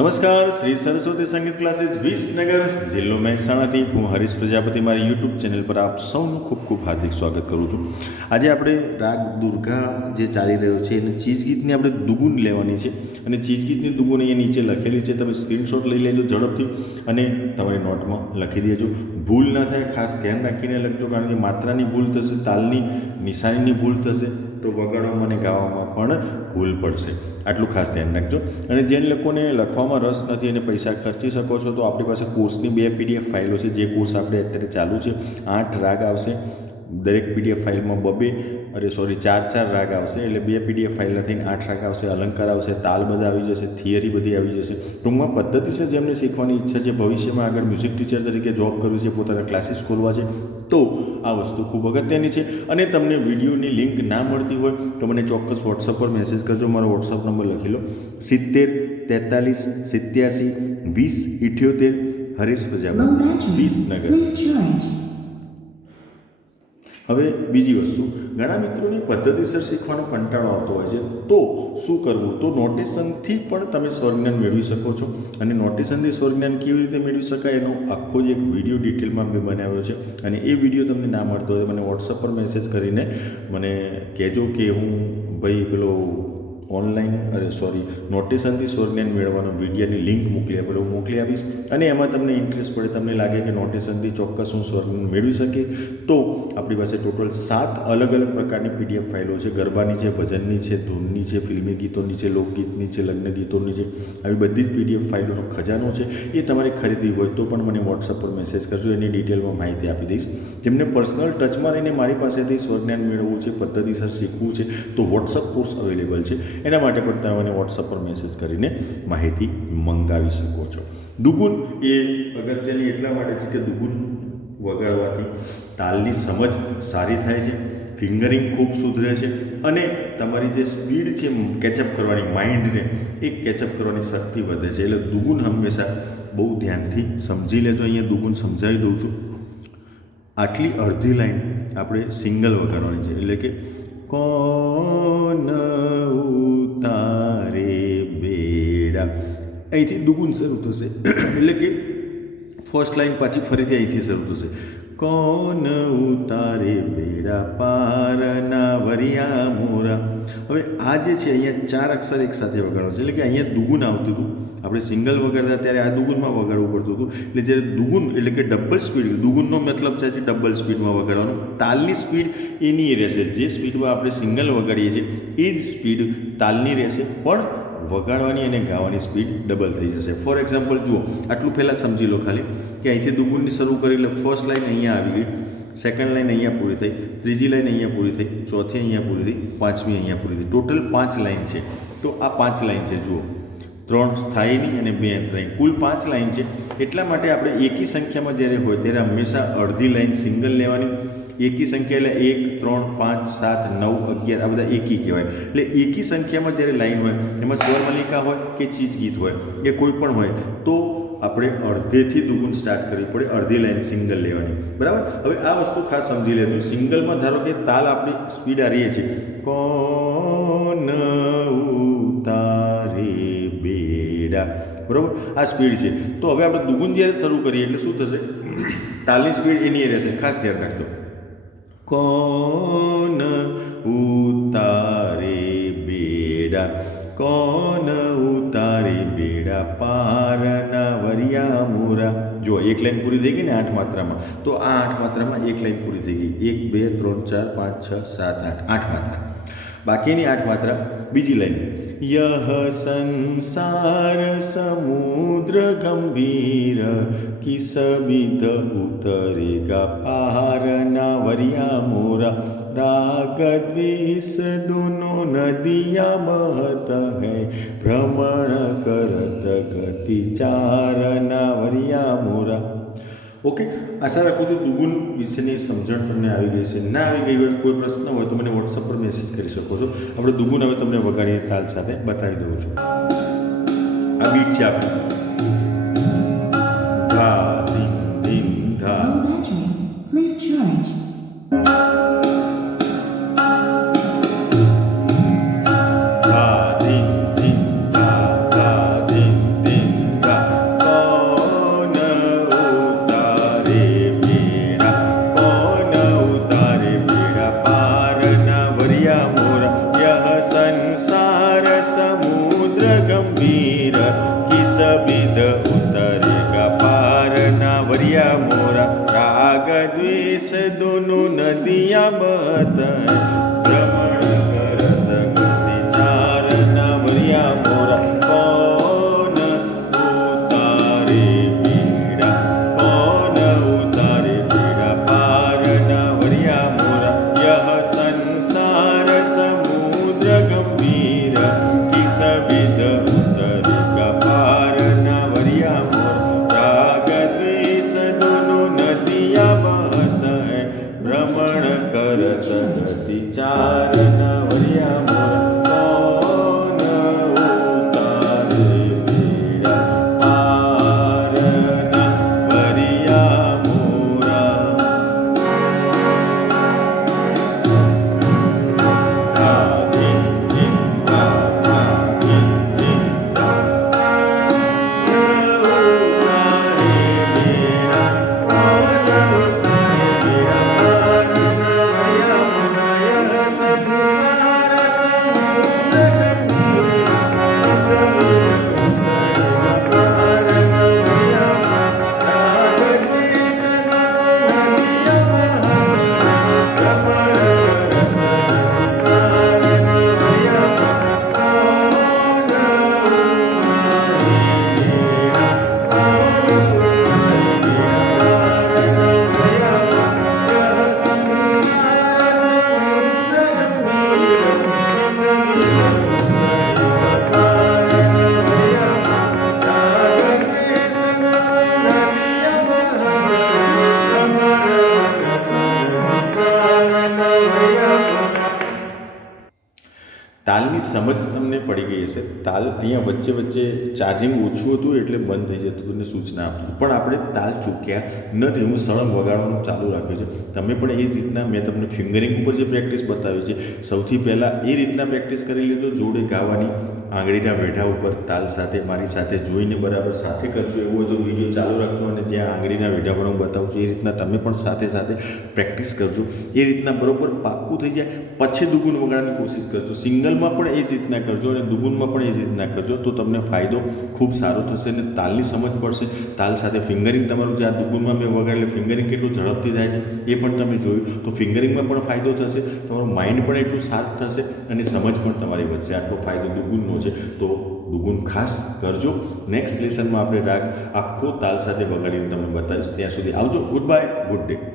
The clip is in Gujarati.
નમસ્કાર, શ્રી સરસ્વતી સંગીત ક્લાસીસ વિસનગર, જિલ્લો મહેસાણાથી. હું હરીશ પ્રજાપતિ, મારી યુટ્યુબ ચેનલ પર આપ સૌનું ખૂબ ખૂબ હાર્દિક સ્વાગત કરું છું. આજે આપણે રાગ દુર્ગા જે ચાલી રહ્યો છે, એને ચીજ ગીતની આપણે દુગુન લેવાની છે. અને ચીજ ગીતની દુગુન અહીંયા નીચે લખેલી છે, તમે સ્ક્રીનશોટ લઈ લેજો ઝડપથી અને તમારી નોટમાં લખી દેજો. ભૂલ ન થાય, ખાસ ધ્યાન રાખીને લખજો, કારણ કે માત્રાની ભૂલ થશે, તાલની નિશાનીની ભૂલ થશે, તો વગાડવામાં અને ગાવામાં પણ ભૂલ પડશે. આટલું ખાસ ધ્યાન રાખજો. અને જે લોકોને લખવામાં રસ નથી અને પૈસા ખર્ચી શકો છો, તો આપણી પાસે કોર્સની બે પીડીએફ ફાઇલો છે. જે કોર્સ આપણે અત્યારે ચાલુ છે. આઠ રાગ આવશે. દરેક પીડીએફ ફાઇલમાં બબે, અરે સોરી ચાર ચાર રાગ આવશે. એટલે બે પીડીએફ ફાઇલ થઈને આઠ રાગ આવશે, અલંકાર આવશે, તાલ બધા આવી જશે થિયરી બધી આવી જશે. ટૂંકમાં પદ્ધતિસર જેમને શીખવાની ઈચ્છા છે, ભવિષ્યમાં આગળ મ્યુઝિક ટીચર તરીકે જોબ કરવી છે, પોતાના ક્લાસીસ ખોલવા છે તો આ વસ્તુ ખૂબ અગત્યની છે. અને તમને વિડીયોની લિંક ના મળતી હોય તો મને ચોક્કસ વોટ્સઅપ પર મેસેજ કરજો. મારો વોટ્સઅપ નંબર લખી લો. સિત્તેર તેતાલીસ સિત્યાસી વીસ ઇઠ્યોતેર હરીશ પ્રજાપતિ. વિસનગર. હવે બીજી વસ્તુ. ઘણા મિત્રોને પદ્ધતિસર શીખવાનો કંટાળો આવતો હોય છે. તો શું કરવું? તો નોટેશનથી પણ તમે સ્વરજ્ઞાન મેળવી શકો છો. અને નોટેશનથી સ્વરજ્ઞાન કેવી રીતે મેળવી શકાય એનો આખો જ એક વીડિયો ડિટેલમાં મેં બનાવ્યો છે. અને એ વીડિયો તમને ના મળતો હોય મને વોટ્સઅપ પર મેસેજ કરીને મને કહેજો કે હું, ભાઈ, પેલો ઓનલાઈન અરે સોરી નોટેશનથી સ્વરજ્ઞાન મેળવવાનો વિડીયાની લિંક મોકલી આપેલો હું મોકલી આપીશ. અને એમાં તમને ઇન્ટરેસ્ટ પડે, તમને લાગે કે નોટેશનથી ચોક્કસ હું સ્વર્ગજ્ઞાન મેળવી શકીએ, તો આપણી પાસે ટોટલ સાત અલગ અલગ પ્રકારની પીડીએફ ફાઇલો છે. ગરબાની છે, ભજનની છે, ધૂનની છે, ફિલ્મી ગીતોની છે, લોકગીતની છે, લગ્ન ગીતોની છે. આવી બધી જ પીડીએફ ફાઇલોનો ખજાનો છે. એ તમારે ખરીદવી હોય તો પણ મને વોટ્સઅપ પર મેસેજ કરજો, એની ડિટેલમાં માહિતી આપી દઈશ. જેમને પર્સનલ ટચમાં રહીને મારી પાસેથી સ્વજ્ઞાન મેળવવું છે, પદ્ધતિસર શીખવું છે, તો વોટ્સઅપ કોર્સ અવેલેબલ છે. એના માટે પણ તમે મને વોટ્સઅપ પર મેસેજ કરીને માહિતી મંગાવી શકો છો. દુગુન એ અગત્યની એટલા માટે છે કે દુગુન વગાડવાથી તાલની સમજ સારી થાય છે, ફિંગરિંગ ખૂબ સુધરે છે અને તમારી જે સ્પીડ છે કેચઅપ કરવાની માઇન્ડને એ કેચઅપ કરવાની શક્તિ વધે છે. એટલે દુગુન હંમેશા બહુ ધ્યાનથી સમજી લેજો. અહીંયા દુગુન સમજાવી દઉં છું. આટલી અડધી લાઈન આપણે સિંગલ વગાડવાની છે. એટલે કે કોન ઉતારે બેડા? અહીંથી દુગુન શરૂ થશે. એટલે કે ફર્સ્ટ લાઈન પાછી ફરીથી અહીંથી શરૂ થશે. કોન ઉતારે બેડા પારના વરિયા મોરા? હવે આ જે છે, અહીંયા ચાર અક્ષર એક સાથે વગાડવાનું છે. એટલે કે અહીંયા દુગુન આવતું હતું. આપણે સિંગલ વગાડતા ત્યારે આ દુગુનમાં વગાડવું પડતું હતું. એટલે જ્યારે દુગુન, એટલે કે ડબલ સ્પીડ દુગુનનો મતલબ છે જે ડબલ સ્પીડમાં વગાડવાનું. તાલની સ્પીડ એની રહેશે. જે સ્પીડમાં આપણે સિંગલ વગાડીએ છીએ, એ જ સ્પીડ તાલની રહેશે. પણ વગાડવાની અને ગાવાની સ્પીડ ડબલ થઈ જશે. ફોર એક્ઝામ્પલ જુઓ, આટલું પહેલાં સમજી લો ખાલી કે અહીંથી દુગુનની શરૂ કરી એટલે ફર્સ્ટ લાઈન અહીંયા આવી ગઈ સેકન્ડ લાઈન અહીંયા પૂરી થઈ, ત્રીજી લાઈન અહીંયા પૂરી થઈ, ચોથી અહીંયા પૂરી થઈ, પાંચમી અહીંયા પૂરી થઈ. ટોટલ પાંચ લાઈન છે. તો આ પાંચ લાઈન છે, જુઓ. ત્રણ સ્થાયીની અને બે અંતરાયની. કુલ પાંચ લાઈન છે. એટલા માટે આપણે એકી સંખ્યામાં જ્યારે હોય ત્યારે હંમેશા અડધી લાઈન સિંગલ લેવાની એકી સંખ્યા એટલે એક, ત્રણ, પાંચ, સાત, નવ, અગિયાર, આ બધા એકી કહેવાય. એટલે એકી સંખ્યામાં જ્યારે લાઈન હોય, એમાં સ્વરમલિકા હોય કે ચીજ ગીત હોય એ કોઈ પણ હોય, તો આપણે અડધેથી દુગુન સ્ટાર્ટ કરવી પડે, અડધી લાઈન સિંગલ લેવાની. બરાબર? હવે આ વસ્તુ ખાસ સમજી લેજો. સિંગલમાં ધારો કે તાલ આપણી સ્પીડ આ રહીએ છીએ કોન ઉતારે બેડા. બરાબર? આ સ્પીડ છે. તો હવે આપણે દુગુન જ્યારે શરૂ કરીએ, એટલે શું થશે? તાલની સ્પીડ એની રહેશે. ખાસ ધ્યાન રાખજો. કોન ઉતારે બેડા? કોન ઉતારે બેડા? પારના વરિયા મોરા. જો એક લાઈન પૂરી થઈ ગઈ ને આઠ માત્રામાં, તો આ આઠ માત્રામાં એક લાઈન પૂરી થઈ ગઈ. એક, બે, ત્રણ, ચાર, પાંચ, છ, સાત, આઠ. આઠ માત્રા. બાકીની આઠ માત્રા બીજી લાઈન. ગંભીર કિસબિદ ઉતરેગા પારના વરિયા મોરા રાગ દ્વેષ દોનો નદિયા મહત હૈ ભ્રમણ કરત ગતિ ચારના વરિયા મોરા ઓકે આશા રાખું છું દુગુન વિશેની સમજણ તમને આવી ગઈ છે. ના આવી ગઈ હોય, કોઈ પ્રશ્ન હોય તો મને વોટ્સઅપ પર મેસેજ કરી શકો છો. આપણે દુગુન હવે તમને વગાડીને તાલ સાથે બતાવી દઉં છું. આ બીટ છે આપણી ધા વરિયા મોરા રાગ દ્વેષ દોનો નદિયા બત ભ્રમણ તાલની સમજ તમને પડી ગઈ હશે. તાલ અહીંયા વચ્ચે વચ્ચે ચાર્જિંગ ઓછું હતું એટલે બંધ થઈ જતું હતું અને સૂચના આપતું પણ આપણે તાલ ચૂક્યા નથી. હું સળંગ વગાડવાનું ચાલુ રાખ્યું છે. તમે પણ એ જ રીતના મેં તમને ફિંગરિંગ ઉપર જે પ્રેક્ટિસ બતાવી છે, સૌથી પહેલાં એ રીતના પ્રેક્ટિસ કરી લેજો. જોડે ગાવાની, આંગળીના વેઢા ઉપર તાલ સાથે, મારી સાથે જોઈને બરાબર સાથે કરજો. એવું હોય તો વીડિયો ચાલુ રાખજો અને જ્યાં આંગળીના વેઢા પણ હું બતાવું છું, એ રીતના તમે પણ સાથે સાથે પ્રેક્ટિસ કરજો. એ રીતના બરોબર પાક્કું થઈ જાય. પછી દુગુન વગાડવાની કોશિશ કરજો. સિંગલમાં પણ એ જ રીતના કરજો અને દુગુનમાં પણ એ જ રીતના કરજો તો તમને ફાયદો ખૂબ સારો થશે અને તાલની સમજ પડશે. તાલ સાથે ફિંગરિંગ તમારું જે આ દુગુનમાં મેં વગાડે ફિંગરિંગ કેટલું ઝડપથી થાય છે એ પણ તમે જોયું. તો ફિંગરિંગમાં પણ ફાયદો થશે, તમારું માઇન્ડ પણ એટલું શાર્પ થશે અને સમજ પણ તમારી વધશે. આટલો ફાયદો દુગુનનો છે. તો દુગુન ખાસ કરજો. નેક્સ્ટ લેસનમાં આપણે રાગ આખો તાલ સાથે વગાડીને તમને બતાવીશ. ત્યાં સુધી આવજો. Good bye good day